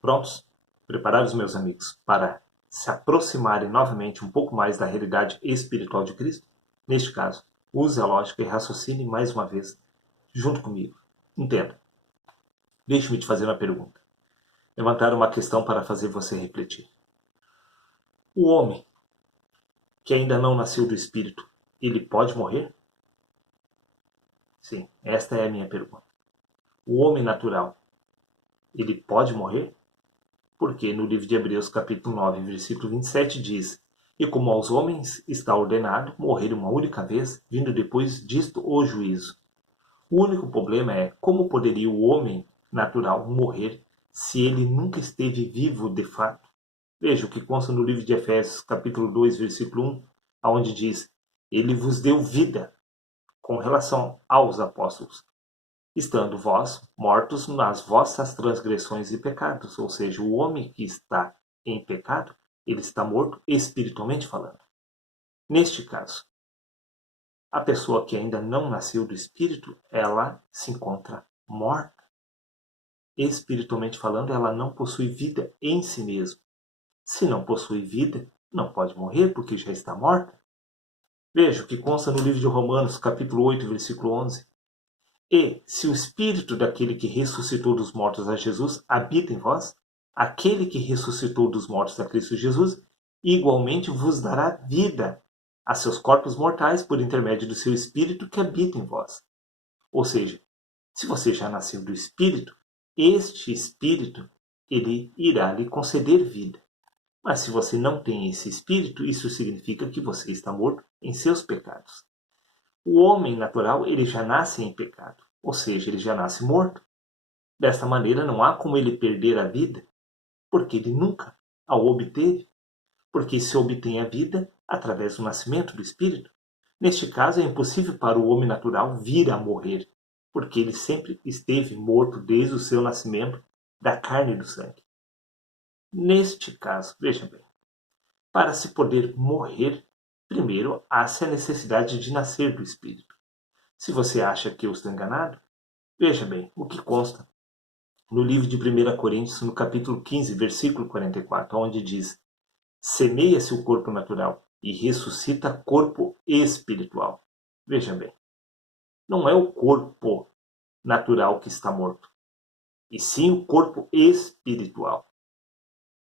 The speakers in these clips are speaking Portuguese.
Prontos? Preparados, meus amigos, para se aproximarem novamente um pouco mais da realidade espiritual de Cristo? Neste caso, use a lógica e raciocine mais uma vez junto comigo. Entenda. Deixe-me te fazer uma pergunta. Levantar uma questão para fazer você refletir. O homem que ainda não nasceu do Espírito, ele pode morrer? Sim, esta é a minha pergunta. O homem natural, ele pode morrer? Porque no livro de Hebreus, capítulo 9, versículo 27 diz: E como aos homens está ordenado morrer uma única vez, vindo depois disto o juízo. O único problema é como poderia o homem natural morrer se ele nunca esteve vivo de fato? Veja o que consta no livro de Efésios, capítulo 2, versículo 1, onde diz: Ele vos deu vida com relação aos apóstolos, estando vós mortos nas vossas transgressões e pecados. Ou seja, o homem que está em pecado, ele está morto espiritualmente falando. Neste caso, a pessoa que ainda não nasceu do Espírito, ela se encontra morta. Espiritualmente falando, ela não possui vida em si mesma. Se não possui vida, não pode morrer porque já está morta. Veja o que consta no livro de Romanos, capítulo 8, versículo 11. E se o Espírito daquele que ressuscitou dos mortos a Jesus habita em vós, aquele que ressuscitou dos mortos a Cristo Jesus, igualmente vos dará vida a seus corpos mortais por intermédio do seu Espírito que habita em vós. Ou seja, se você já nasceu do Espírito, este Espírito ele irá lhe conceder vida. Mas se você não tem esse Espírito, isso significa que você está morto em seus pecados. O homem natural ele já nasce em pecado, ou seja, ele já nasce morto. Desta maneira, não há como ele perder a vida, porque ele nunca a obteve, porque se obtém a vida através do nascimento do Espírito. Neste caso, é impossível para o homem natural vir a morrer, porque ele sempre esteve morto desde o seu nascimento da carne e do sangue. Neste caso, veja bem, para se poder morrer, primeiro há-se a necessidade de nascer do Espírito. Se você acha que eu estou enganado, veja bem o que consta no livro de 1 Coríntios, no capítulo 15, versículo 44, onde diz: Semeia-se o corpo natural e ressuscita corpo espiritual. Veja bem, não é o corpo natural que está morto, e sim o corpo espiritual.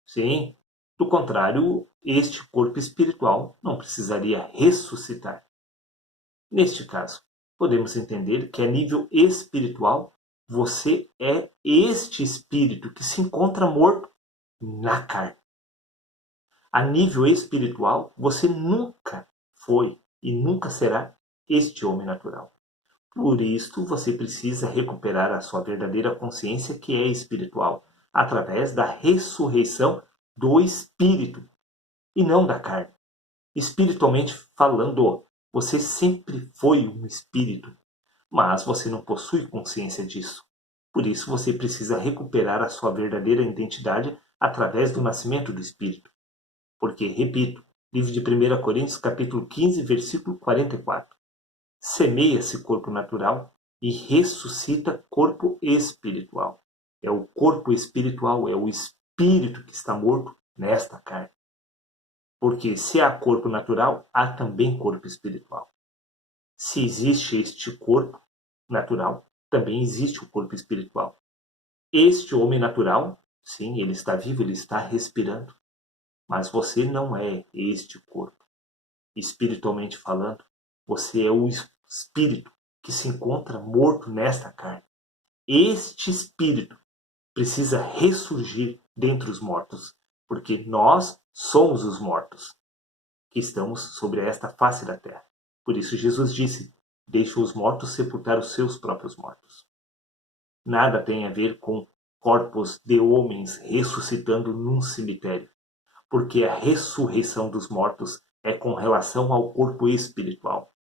Sim, do contrário, este corpo espiritual não precisaria ressuscitar. Neste caso, podemos entender que a nível espiritual, você é este espírito que se encontra morto na carne. A nível espiritual, você nunca foi e nunca será este homem natural. Por isso, você precisa recuperar a sua verdadeira consciência que é espiritual, através da ressurreição do espírito e não da carne. Espiritualmente falando, você sempre foi um espírito, mas você não possui consciência disso. Por isso você precisa recuperar a sua verdadeira identidade através do nascimento do Espírito. Porque, repito, livro de 1 Coríntios, capítulo 15, versículo 44. Semeia-se corpo natural e ressuscita corpo espiritual. É o corpo espiritual, é o espírito que está morto nesta carne. Porque se há corpo natural, há também corpo espiritual. Se existe este corpo natural, também existe o corpo espiritual. Este homem natural, sim, ele está vivo, ele está respirando. Mas você não é este corpo. Espiritualmente falando, você é o espírito que se encontra morto nesta carne. Este espírito precisa ressurgir dentre os mortos, porque nós somos os mortos que estamos sobre esta face da terra. Por isso Jesus disse: deixe os mortos sepultar os seus próprios mortos. Nada tem a ver com corpos de homens ressuscitando num cemitério, porque a ressurreição dos mortos é com relação ao corpo espiritual.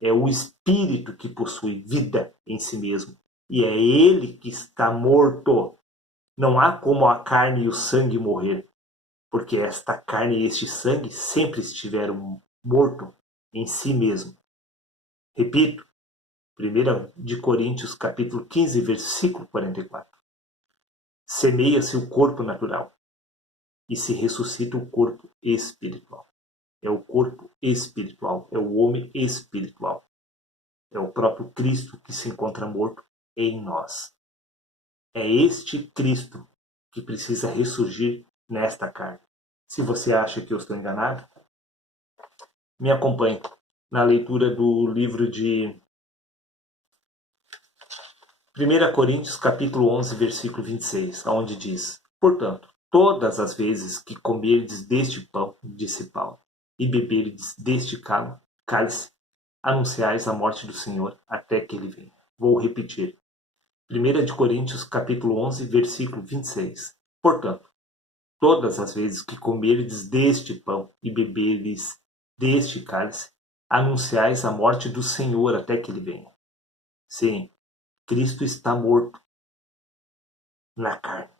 É o espírito que possui vida em si mesmo, e é ele que está morto. Não há como a carne e o sangue morrer, porque esta carne e este sangue sempre estiveram morto em si mesmo. Repito, 1 de Coríntios, capítulo 15, versículo 44. semeia-se o corpo natural e se ressuscita o corpo espiritual. É o corpo espiritual, é o homem espiritual. É o próprio Cristo que se encontra morto em nós. É este Cristo que precisa ressurgir nesta carne. Se você acha que eu estou enganado, me acompanhe na leitura do livro de 1 Coríntios capítulo 11, versículo 26, onde diz: Portanto, todas as vezes que comerdes deste pão, disse Paulo, e beberdes deste cálice, anunciais a morte do Senhor até que ele venha. Vou repetir. 1 Coríntios capítulo 11, versículo 26. Portanto, todas as vezes que comerdes deste pão e beberdes deste cálice, anunciais a morte do Senhor até que ele venha. Sim, Cristo está morto na carne.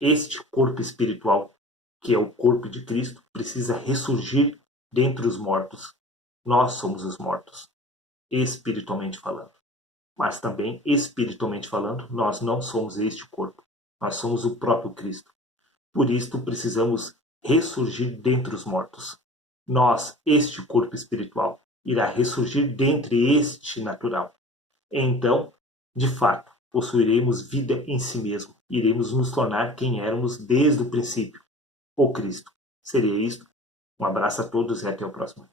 Este corpo espiritual, que é o corpo de Cristo, precisa ressurgir dentre os mortos. Nós somos os mortos, espiritualmente falando. Mas também, espiritualmente falando, nós não somos este corpo. Nós somos o próprio Cristo. Por isto, precisamos ressurgir dentre os mortos. Nós, este corpo espiritual, irá ressurgir dentre este natural. Então, de fato, possuiremos vida em si mesmo. Iremos nos tornar quem éramos desde o princípio, o Cristo. Seria isto? Um abraço a todos e até o próximo.